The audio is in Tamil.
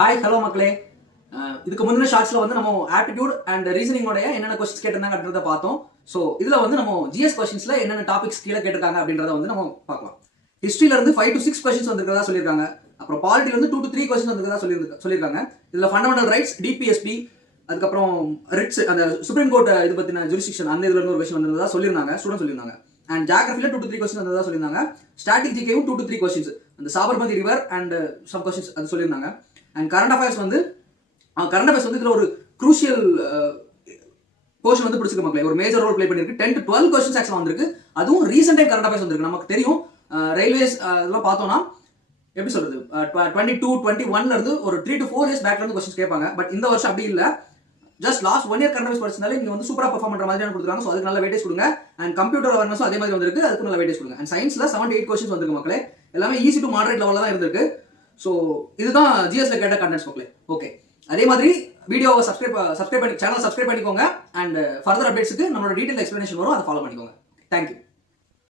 ஹாய் ஹலோ மக்களே. இதுக்கு முந்தின ஷார்ட்ஸ்ல வந்து நம்ம ஆப்டிடியூட் அண்ட் ரீசனிங்கோடைய என்னென்ன கொஸ்டின்ஸ் கேட்டிருந்தாங்கன்றத பார்த்தோம். ஸோ இதுல வந்து நம்ம ஜிஎஸ் கொஸ்டின்ஸ்ல என்னென்ன டாபிக்ஸ் கீழே கேட்டிருக்காங்க அப்படின்றத வந்து நம்ம பார்க்கலாம். ஹிஸ்ட்ரியில இருந்து 5 to 6 கொஸ்டின்ஸ் வந்திருக்கிறதா சொல்லியிருக்காங்க. அப்புறம் பாலிட்டில இருந்து 2 to 3 கொஸ்டின்ஸ் வந்திருக்கிறதா சொல்லியிருக்காங்க. இதுல ஃபண்டமெண்டல் ரைட்ஸ், டிபிஎஸ்பி, அதுக்கப்புறம் ரிட்ஸ், அந்த சுப்ரீம் கோர்ட் இது பத்தின ஜூரிஸ்டிக்ஷன் அந்த இதுல இருந்து ஒரு கொஸ்டின் வந்திருந்ததா சொல்லியிருந்தாங்க, ஸ்டூடெண்ட் சொல்லியிருந்தாங்க. அண்ட் ஜியோகிராஃபில 2 to 3 கொஸ்டின்ஸ் வந்ததா சொல்லியிருந்தாங்க. ஸ்டாட்டிக் ஜிகேவும் 2 to 3 கொஸ்டின்ஸ், அந்த Sabarmati river and some questions அது சொல்லியிருந்தாங்க. அண்ட் கரண்ட் அஃபேர்ஸ் வந்து இதுல ஒரு குரூஷியல் போர்ஷன் வந்து பிடிச்சிருக்கு மக்களே, ஒரு மேஜர் ரோல் ப்ளே பண்ணிருக்கு. 10 to 12 கொஸ்டின்ஸ் ஆக்சுவலா வந்திருக்கு. அதுவும் ரீசெண்ட் டைம் கரண்ட் அஃபேர்ஸ் வந்திருக்கு. நமக்கு தெரியும் ரயில்வேஸ் இதெல்லாம் பார்த்தோம்னா எப்படி சொல்றது, 22-21ல இருந்து ஒரு 3 to 4 இயர்ஸ் பேக்ல இருந்து கொஸ்டின்ஸ் கேட்பாங்க. பட் இந்த வருஷம் அப்படி இல்ல, just last 1 year current affairs படிச்சனால நீங்க வந்து சூப்பரா பெர்ஃபார்ம் பண்ற மாதிரி கொடுத்துருக்காங்க. ஸோ அதுக்கு நல்ல வெயிட்டேஜ் கொடுங்க. அண்ட் கம்ப்யூட்டர் அவேர்னஸும் அதே மாதிரி வந்திருக்கு, அதுக்கு நல்ல வெயிட்டேஜ் கொடுங்க. அண்ட் சயின்ஸ்ல 7 to 8 கொஸ்டின்ஸ் வந்திருக்கு மக்களே. எல்லாமே ஈஸி டு மாடரேட் லெவல்ல தான் இருந்திருக்கு. ஸோ இதுதான் ஜிஎஸ்ல கேட்ட கண்டென்ட்ஸ் மக்களே. ஓகே, அதே மாதிரி வீடியோவை சப்ஸ்கிரைப் பண்ணி சேனல் சப்ஸ்கிரைப் பண்ணிக்கோங்க. அண்ட் ஃபர்தர் அப்டேட்ஸ்க்கு நம்மளோட டீடைல் எக்ஸ்பிளனேஷன் வரும், அதை ஃபாலோ பண்ணிக்கோங்க. தேங்க்யூ.